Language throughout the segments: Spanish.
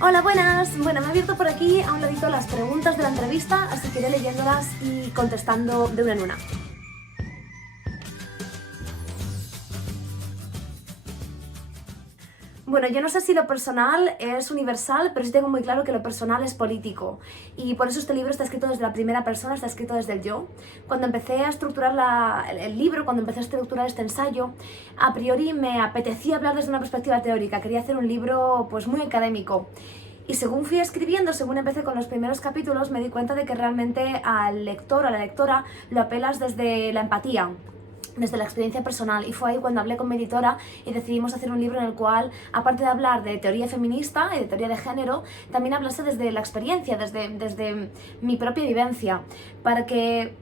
Hola, buenas. Bueno, me he abierto por aquí a un ladito las preguntas de la entrevista, así que iré leyéndolas y contestando de una en una. Bueno, yo no sé si lo personal es universal, pero sí tengo muy claro que lo personal es político. Y por eso este libro está escrito desde la primera persona, está escrito desde el yo. Cuando empecé a estructurar el libro, cuando empecé a estructurar este ensayo, a priori me apetecía hablar desde una perspectiva teórica. Quería hacer un libro pues muy académico. Y según fui escribiendo, según empecé con los primeros capítulos, me di cuenta de que realmente al lector, a la lectora, lo apelas desde la empatía, desde la experiencia personal, y fue ahí cuando hablé con mi editora y decidimos hacer un libro en el cual, aparte de hablar de teoría feminista y de teoría de género, también hablase desde la experiencia, desde mi propia vivencia, para que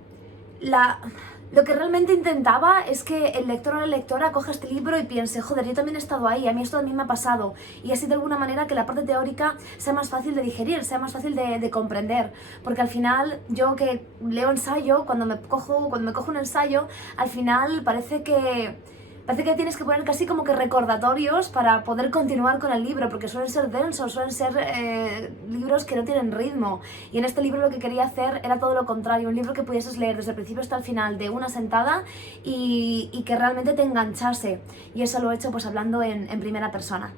lo que realmente intentaba es que el lector o la lectora coja este libro y piense, joder, yo también he estado ahí, a mí esto también me ha pasado, y así de alguna manera que la parte teórica sea más fácil de digerir, sea más fácil de comprender, porque al final yo que leo ensayo, cuando me cojo un ensayo, al final parece que tienes que poner casi como que recordatorios para poder continuar con el libro, porque suelen ser densos, suelen ser libros que no tienen ritmo. Y en este libro lo que quería hacer era todo lo contrario, un libro que pudieses leer desde el principio hasta el final de una sentada y que realmente te enganchase. Y eso lo he hecho pues hablando en primera persona.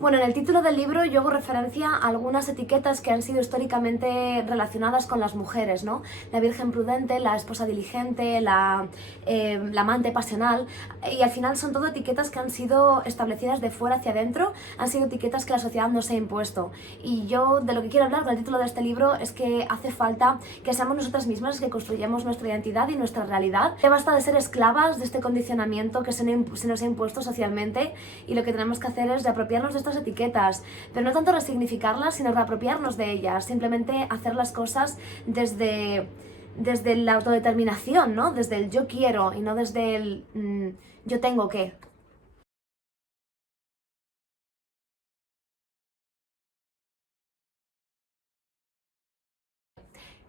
Bueno, en el título del libro yo hago referencia a algunas etiquetas que han sido históricamente relacionadas con las mujeres, ¿no? La virgen prudente, la esposa diligente, la amante pasional, y al final son todo etiquetas que han sido establecidas de fuera hacia adentro, han sido etiquetas que la sociedad nos ha impuesto. Y yo de lo que quiero hablar con el título de este libro es que hace falta que seamos nosotras mismas que construyamos nuestra identidad y nuestra realidad. Ya basta de ser esclavas de este condicionamiento que se nos ha impuesto socialmente, y lo que tenemos que hacer es reapropiarnos de estas etiquetas, pero no tanto resignificarlas, sino reapropiarnos de ellas, simplemente hacer las cosas desde la autodeterminación, ¿no? Desde el yo quiero y no desde el yo tengo que.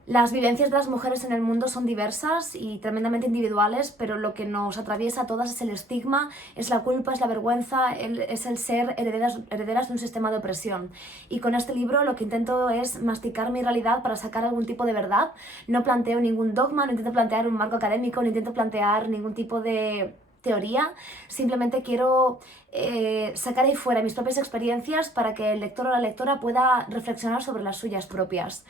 Las vivencias de las mujeres en el mundo son diversas y tremendamente individuales, pero lo que nos atraviesa a todas es el estigma, es la culpa, es la vergüenza, es el ser herederas de un sistema de opresión. Y con este libro lo que intento es masticar mi realidad para sacar algún tipo de verdad. No planteo ningún dogma, no intento plantear un marco académico, no intento plantear ningún tipo de teoría, simplemente quiero sacar ahí fuera mis propias experiencias para que el lector o la lectora pueda reflexionar sobre las suyas propias.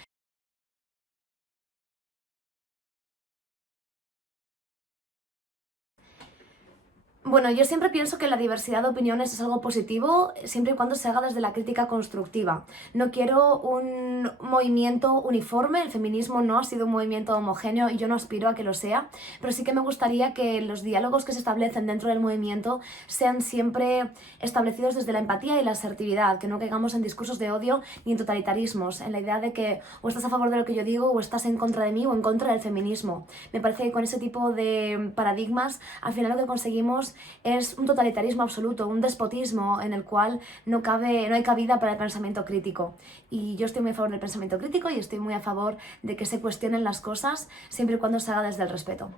Bueno, yo siempre pienso que la diversidad de opiniones es algo positivo, siempre y cuando se haga desde la crítica constructiva. No quiero un movimiento uniforme, el feminismo no ha sido un movimiento homogéneo y yo no aspiro a que lo sea, pero sí que me gustaría que los diálogos que se establecen dentro del movimiento sean siempre establecidos desde la empatía y la asertividad, que no caigamos en discursos de odio ni en totalitarismos, en la idea de que o estás a favor de lo que yo digo o estás en contra de mí o en contra del feminismo. Me parece que con ese tipo de paradigmas al final lo que conseguimos es un totalitarismo absoluto, un despotismo en el cual no hay cabida para el pensamiento crítico. Y yo estoy muy a favor del pensamiento crítico y estoy muy a favor de que se cuestionen las cosas siempre y cuando se haga desde el respeto.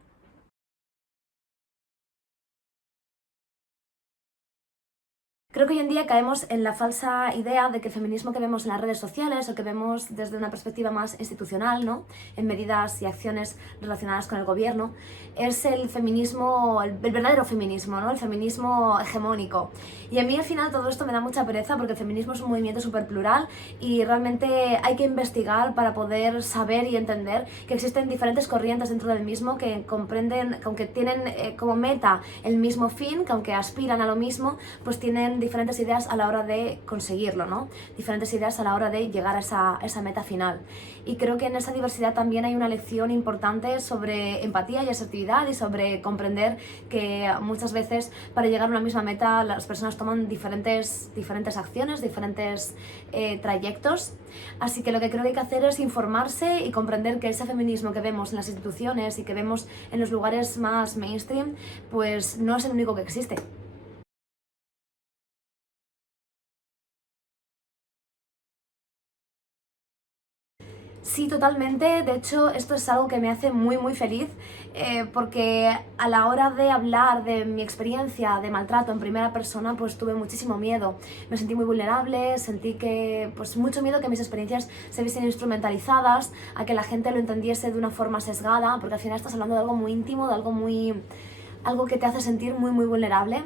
Creo que hoy en día caemos en la falsa idea de que el feminismo que vemos en las redes sociales o que vemos desde una perspectiva más institucional, ¿no? En medidas y acciones relacionadas con el gobierno, es el feminismo, el verdadero feminismo, ¿no? El feminismo hegemónico. Y a mí al final todo esto me da mucha pereza porque el feminismo es un movimiento súper plural y realmente hay que investigar para poder saber y entender que existen diferentes corrientes dentro del mismo que comprenden, que aunque tienen como meta el mismo fin, que aunque aspiran a lo mismo, pues tienen diferentes ideas a la hora de conseguirlo, ¿no? Diferentes ideas a la hora de llegar a esa meta final. Y creo que en esa diversidad también hay una lección importante sobre empatía y asertividad y sobre comprender que muchas veces para llegar a una misma meta las personas toman diferentes acciones, diferentes trayectos. Así que lo que creo que hay que hacer es informarse y comprender que ese feminismo que vemos en las instituciones y que vemos en los lugares más mainstream, pues no es el único que existe. Sí, totalmente. De hecho, esto es algo que me hace muy feliz porque a la hora de hablar de mi experiencia de maltrato en primera persona, pues tuve muchísimo miedo. Me sentí muy vulnerable, sentí que, pues mucho miedo que mis experiencias se viesen instrumentalizadas, a que la gente lo entendiese de una forma sesgada, porque al final estás hablando de algo muy íntimo, de algo que te hace sentir muy vulnerable.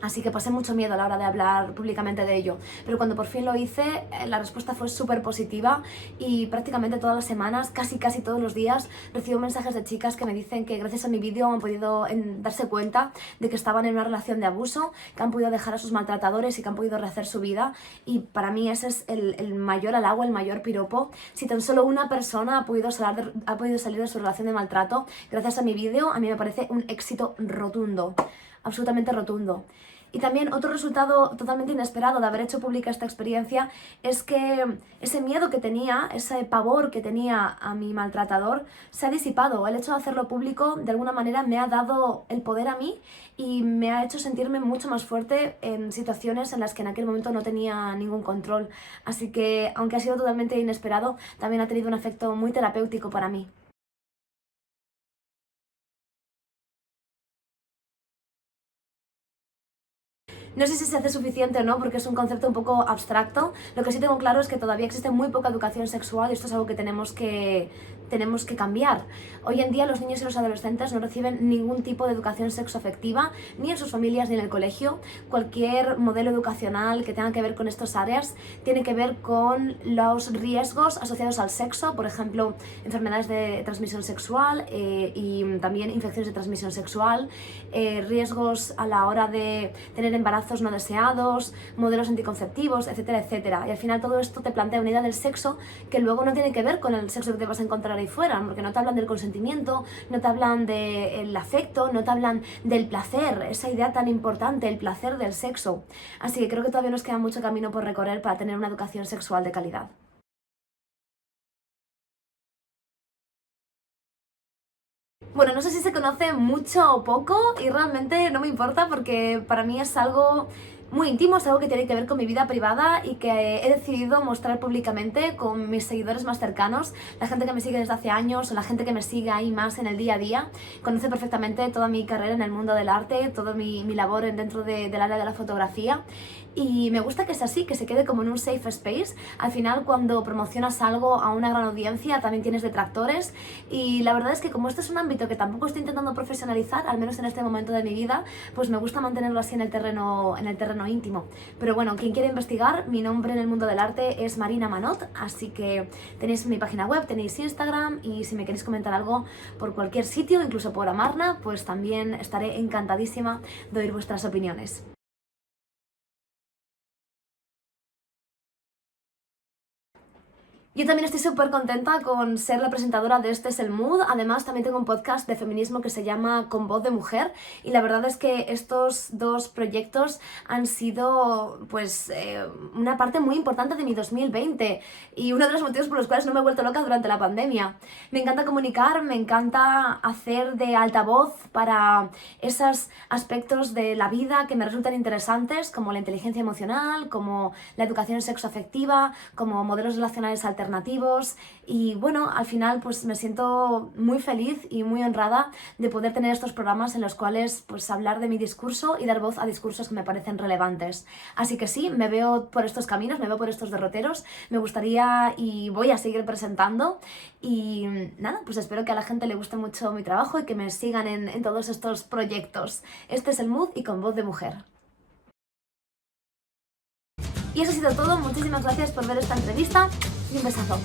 Así que pasé mucho miedo a la hora de hablar públicamente de ello. Pero cuando por fin lo hice, la respuesta fue súper positiva y prácticamente todas las semanas, casi todos los días, recibo mensajes de chicas que me dicen que gracias a mi vídeo han podido darse cuenta de que estaban en una relación de abuso, que han podido dejar a sus maltratadores y que han podido rehacer su vida. Y para mí ese es el mayor halago, el mayor piropo. Si tan solo una persona ha podido salir de su relación de maltrato gracias a mi vídeo, a mí me parece un éxito rotundo, absolutamente rotundo. Y también otro resultado totalmente inesperado de haber hecho pública esta experiencia es que ese miedo que tenía, ese pavor que tenía a mi maltratador, se ha disipado. El hecho de hacerlo público de alguna manera me ha dado el poder a mí y me ha hecho sentirme mucho más fuerte en situaciones en las que en aquel momento no tenía ningún control. Así que, aunque ha sido totalmente inesperado, también ha tenido un efecto muy terapéutico para mí. No sé si se hace suficiente o no, porque es un concepto un poco abstracto. Lo que sí tengo claro es que todavía existe muy poca educación sexual y esto es algo que tenemos que cambiar. Hoy en día los niños y los adolescentes no reciben ningún tipo de educación sexoafectiva, ni en sus familias ni en el colegio. Cualquier modelo educacional que tenga que ver con estas áreas tiene que ver con los riesgos asociados al sexo, por ejemplo, enfermedades de transmisión sexual y también infecciones de transmisión sexual, riesgos a la hora de tener embarazos no deseados, modelos anticonceptivos, etcétera, etcétera. Y al final todo esto te plantea una idea del sexo que luego no tiene que ver con el sexo que te vas a encontrar ahí fuera, porque no te hablan del consentimiento, no te hablan del afecto, no te hablan del placer, esa idea tan importante, el placer del sexo. Así que creo que todavía nos queda mucho camino por recorrer para tener una educación sexual de calidad. Bueno, no sé si se conoce mucho o poco y realmente no me importa porque para mí es algo muy íntimo, es algo que tiene que ver con mi vida privada y que he decidido mostrar públicamente con mis seguidores más cercanos, la gente que me sigue desde hace años o la gente que me sigue ahí más en el día a día, conoce perfectamente toda mi carrera en el mundo del arte, toda mi labor dentro del área de la fotografía. Y me gusta que sea así, que se quede como en un safe space. Al final, cuando promocionas algo a una gran audiencia, también tienes detractores. Y la verdad es que como este es un ámbito que tampoco estoy intentando profesionalizar, al menos en este momento de mi vida, pues me gusta mantenerlo así en el terreno íntimo. Pero bueno, quien quiera investigar, mi nombre en el mundo del arte es Marina Manot, así que tenéis mi página web, tenéis Instagram y si me queréis comentar algo por cualquier sitio, incluso por Amarna, pues también estaré encantadísima de oír vuestras opiniones. Yo también estoy súper contenta con ser la presentadora de Este es el Mood. Además, también tengo un podcast de feminismo que se llama Con Voz de Mujer. Y la verdad es que estos dos proyectos han sido, pues, una parte muy importante de mi 2020. Y uno de los motivos por los cuales no me he vuelto loca durante la pandemia. Me encanta comunicar, me encanta hacer de altavoz para esos aspectos de la vida que me resultan interesantes, como la inteligencia emocional, como la educación sexoafectiva, como modelos relacionales alternativos. Y bueno, al final pues me siento muy feliz y muy honrada de poder tener estos programas en los cuales pues hablar de mi discurso y dar voz a discursos que me parecen relevantes. Así que sí, me veo por estos caminos, me veo por estos derroteros, me gustaría y voy a seguir presentando y nada, pues espero que a la gente le guste mucho mi trabajo y que me sigan en todos estos proyectos. Este es el Mood y Con Voz de Mujer. Y eso ha sido todo, muchísimas gracias por ver esta entrevista y un besazo.